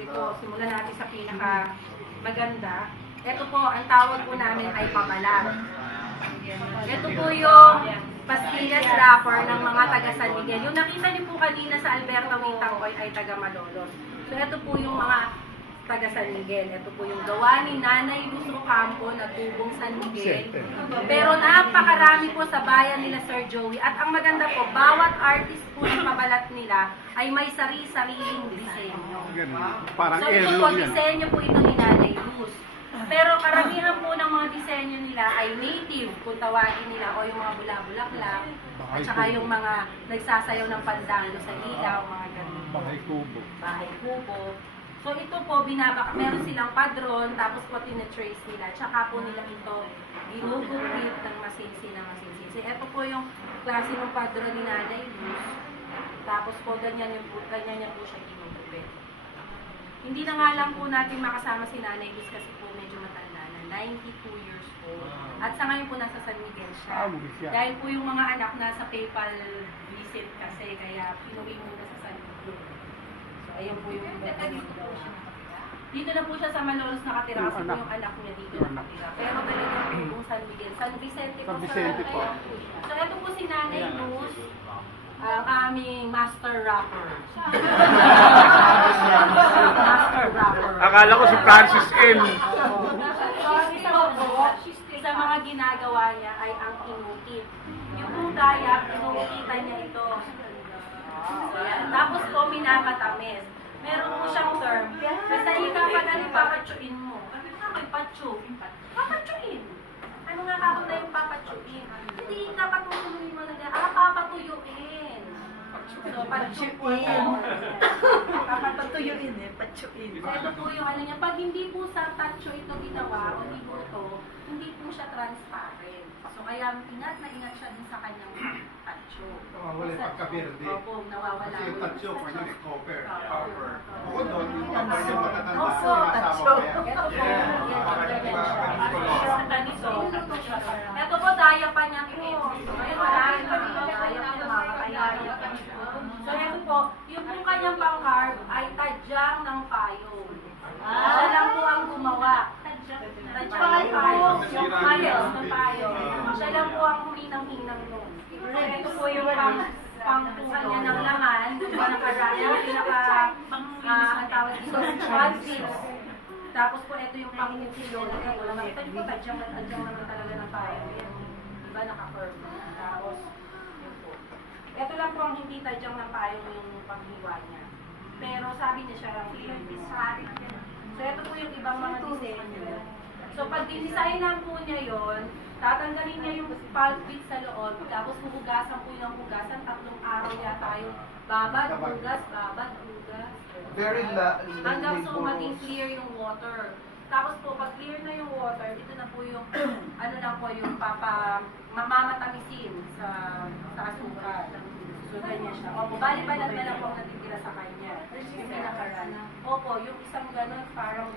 ito, simulan natin sa pinaka maganda. Ito po, ang tawag po namin ay pabalat. Ito po yung pastillas wrapper ng mga taga San Miguel. Yung nakita niyo po kanina sa Alberto Witangcoy ay taga Malolos. So ito po yung mga taga San Miguel. Ito po yung gawa ni Nanay Luz Ocampo na tubong San Miguel. Pero napakarami po sa bayan nila Sir Joey. At ang maganda po, bawat artist po na pabalat nila ay may sari-sariling disenyo. Parang So ito po, disenyo po ito ni Nanay Luz. Pero karamihan po ng mga disenyo nila ay native, kung tawagin nila, o yung mga bula-bulaklak, at saka yung mga nagsasayaw ng pandango sa ilaw, mga ganun. Bahay kubo. Bahay kubo. So ito po, meron silang padron, tapos po tinatrace nila, tsaka po nila ito ginugupit ng masinsi na masinsi. Ito po yung klase ng padron ni Nanay Luz, tapos po ganyan niya po siya ginugupit. Hindi na nga lang po natin makasama si Nanay Luz kasi po medyo matanda na, 92 years old. At sa ngayon po nasa San Miguel siya. Dahil po yung mga anak nasa PayPal visit kasi, kaya pinuwi muna sa San Miguel. So ayun po yung dito na po siya sa Malolos nakatira kasi po yung anak niya dito nakatira. Pero talagang po yung San Miguel. San Vicente po. San Vicente po. So ito po si Nanay Luz, ang aming master rapper. Master rapper. Akala ko si Francis M. So, isa po, sa mga ginagawa niya ay ang inukit. Yung kugaya, inukitan niya ito. Tapos po, minapatamis. Meron po siyang term. Basta kapag ano, papatsuin mo. Sabi ko, may patsu. Papatsuin. Ano nga kapag na yung papatsuin? Hindi napatuloy mo na dyan. Papatuyuin. So, patsuin. Papatuyuin eh, patsuin. So, ito po yung ano niya. Pag hindi po sa patsu ito ginawa, o hindi po ito, hindi po siya transparent. So, kaya ingat na ingat siya din sa kanyang patsu. Nawawala yung pagka-verde. Opo, nawawala. Kasi yung tatso, kanya yung copper. Copper. Ako doon, yung copper yung matatanda. Opo, tatso. Ito po, ito po, daya pa niya ito. Ngayon, marami pa rin daya pa niya, makakayaya pa niya. So, ito po, yung po kanyang pang-carve ay tadyang ng payong. Siya lang po ang gumawa. Tadyang ng payong. Yung payong ng payong. Siya lang po ang huminang-hinang nun. So, ito po yung pang-pukan niya ng laman. Pinakaraya, ang tawag dito, one-fifth. Tapos po, ito yung pang-kilo. Ito yung tadyang naman talaga ng payong. Diba, naka-curve. Tapos, yun po. Ito lang po ang hindi tadyang ng payong yung panghiwa niya. Pero sabi niya siya, so ito po yung ibang mga disenyo. So pag dinisignan po niya yon, tatanggalin niya yung pulp bit sa loob, tapos huhugasan po yung hugasan, 3 araw yata yung babad, hugas, Very hanggang so maging clear yung water. Tapos po, pag clear na yung water, ito na po yung, ano na po yung mamamatamisin sa asukal. So, ganyan siya. Opo, bali-balat na lang po ang natitira sa kanya. Yung pinakaran. Opo, yung isang ganun, parang